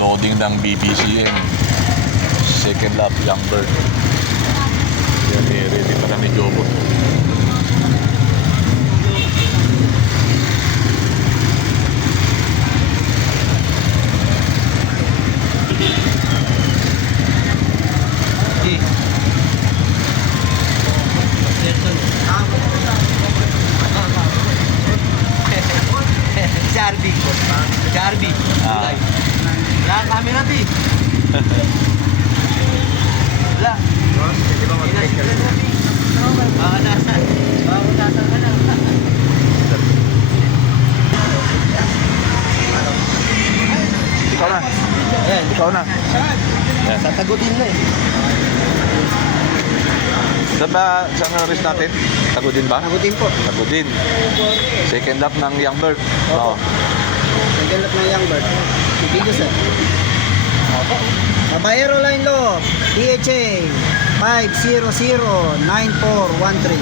loading ng BBCM. Second lap, young bird. Yan, ready pa kami Jobot. Jarby. Jarby. Ah. Wala kami na, Bi. Wala. Nakanasan. Nakanasan ka lang. Ikaw na. Ayan. Ikaw na. Yan. Sa tagutin na eh. Saan ba, saan ang race natin? Tagudin ba? Tagutin po. Tagudin. Second lap ng young bird. Oo. Second lap ng young bird. Ibigay sir. Caballero line low. DHA 5009413. 9413.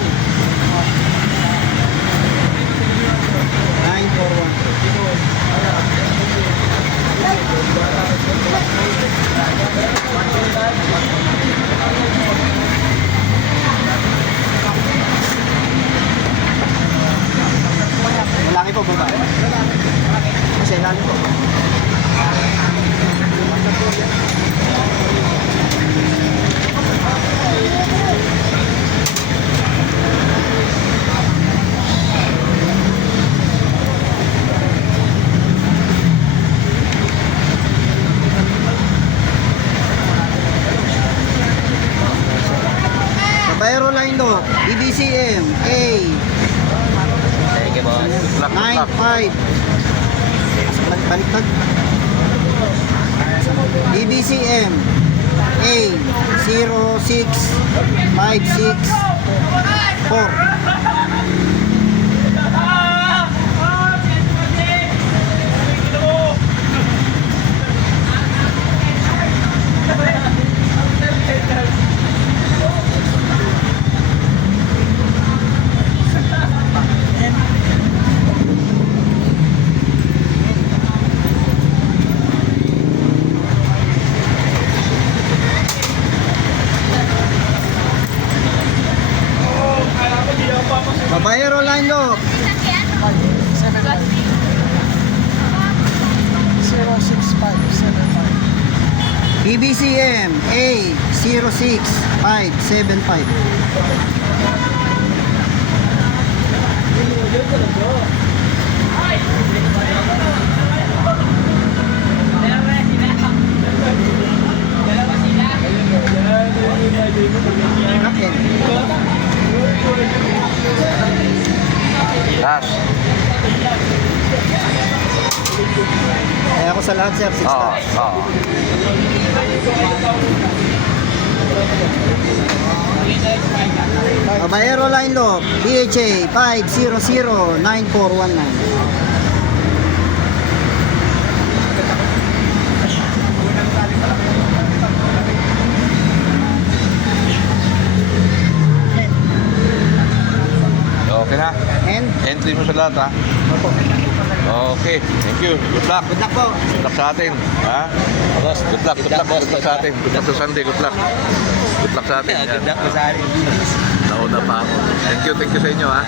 Lalaki po, babae. Kasi lalaki po. Caballero line low, BBCM A 95 baliktad BBCM A 06564. Caballero line low. 06575. BBCM A 06575. Last. Kaya ako sa lahat sir, 6 Oo. laps. Oo. Caballero line low, DHA 5009419. Okay na. And, Entry mo sa lahat, ha? opo. Okay. Thank you. Good luck. Good luck po. Good luck sa atin. Ha? Boss, good luck. Good luck. Good luck sa atin. Good luck sa Sunday. Good luck. Good luck sa atin. Yan. Good luck po sa akin. Nauna pa ako. Thank you sa inyo, ha?